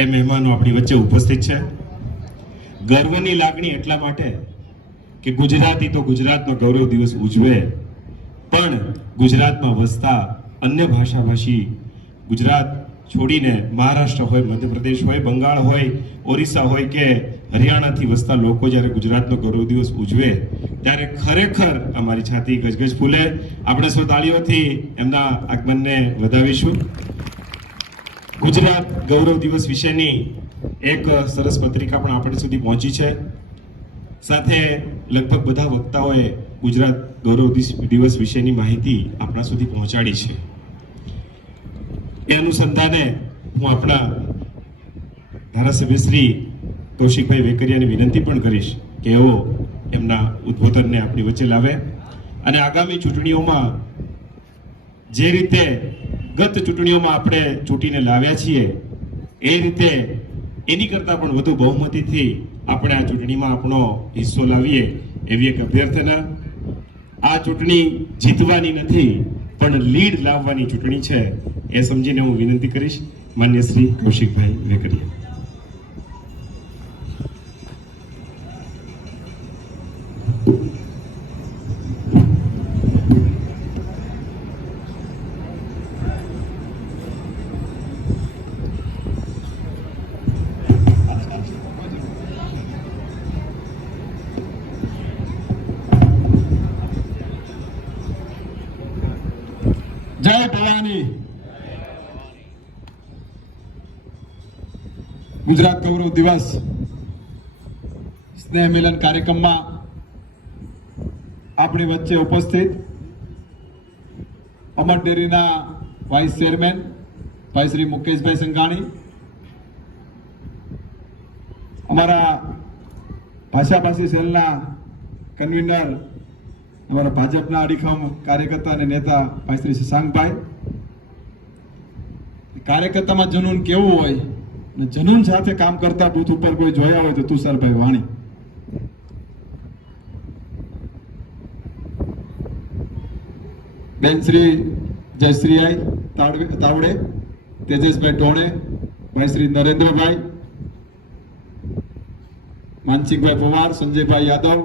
એ મહેમાનો આપણી વચ્ચે ઉપસ્થિત છે. ગર્વની લાગણી એટલા માટે કે ગુજરાતી તો ગુજરાતનો ગૌરવ દિવસ ઉજવે, પણ ગુજરાતમાં વસતા અન્ય ભાષાભાષી ગુજરાત છોડીને મહારાષ્ટ્ર હોય, મધ્યપ્રદેશ હોય, બંગાળ હોય, ઓરિસ્સા હોય કે હરિયાણાથી વસતા લોકો જ્યારે ગુજરાતનો ગૌરવ દિવસ ઉજવે ત્યારે ખરેખર અમારી છાતી ગજગજ ફૂલે. આપણે સૌ તાળીઓથી એમના આગમનને વધાવીશું. ગુજરાત ગૌરવ દિવસ વિશેની એક સરસ પત્રિકા પણ આપણી સુધી પહોંચી છે. સાથે લગભગ બધા વક્તાઓએ ગુજરાત ગૌરવ દિવસ વિશેની માહિતી આપણા સુધી પહોંચાડી છે. એ અનુસંધાને હું આપણા ધારાસભ્ય શ્રી કૌશિકભાઈ વેકરિયાને વિનંતી પણ કરીશ કે એઓ એમના ઉદ્બોધનને આપણી વચ્ચે લાવે અને આગામી ચૂંટણીઓમાં જે રીતે ગત ચૂંટણીઓમાં આપણે ચૂંટીને લાવ્યા છીએ એ રીતે એની કરતાં પણ વધુ બહુમતીથી આપણે આ ચૂંટણીમાં આપણો હિસ્સો લાવીએ એવી એક અભ્યર્થના. આ ચૂંટણી જીતવાની નથી પણ લીડ લાવવાની ચૂંટણી છે એ સમજીને હું વિનંતી કરીશ માન્ય શ્રી કૌશિકભાઈ વેકરિયા. જય ભવાની. ગુજરાત ગૌરવ દિવસ સ્નેહ મિલન કાર્યક્રમમાં આપણી વચ્ચે ઉપસ્થિત અમર ડેરીના વાઇસ ચેરમેન ભાઈ શ્રી મુકેશભાઈ સંઘાણી, અમારા ભાષાભાષી સેલના કન્વીનર, અમારા ભાજપના અડીખમ કાર્યકર્તા અને નેતા ભાઈ શ્રી શશાંકભાઈ. કાર્યકર્તામાં જનૂન કેવું હોય અને જનૂન સાથે કામ કરતા બૂથ ઉપર કોઈ જોયા હોય તો તુષારભાઈ વાણી. બેન શ્રી જયશ્રીઆઈ તાવડે, તેજસભાઈ ટોણે, ભાઈ શ્રી નરેન્દ્રભાઈ, માનસિંહભાઈ પવાર, સંજયભાઈ યાદવ,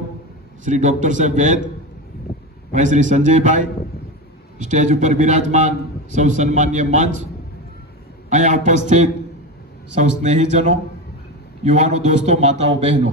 શ્રી ડોક્ટર સાહેબ વેદ, ભાઈ શ્રી સંજયભાઈ, સ્ટેજ ઉપર બિરાજમાન સૌ સન્માનીય મંચ, અહીંયા ઉપસ્થિત સૌ સ્નેહીજનો, યુવાનો, દોસ્તો, માતાઓ, બહેનો,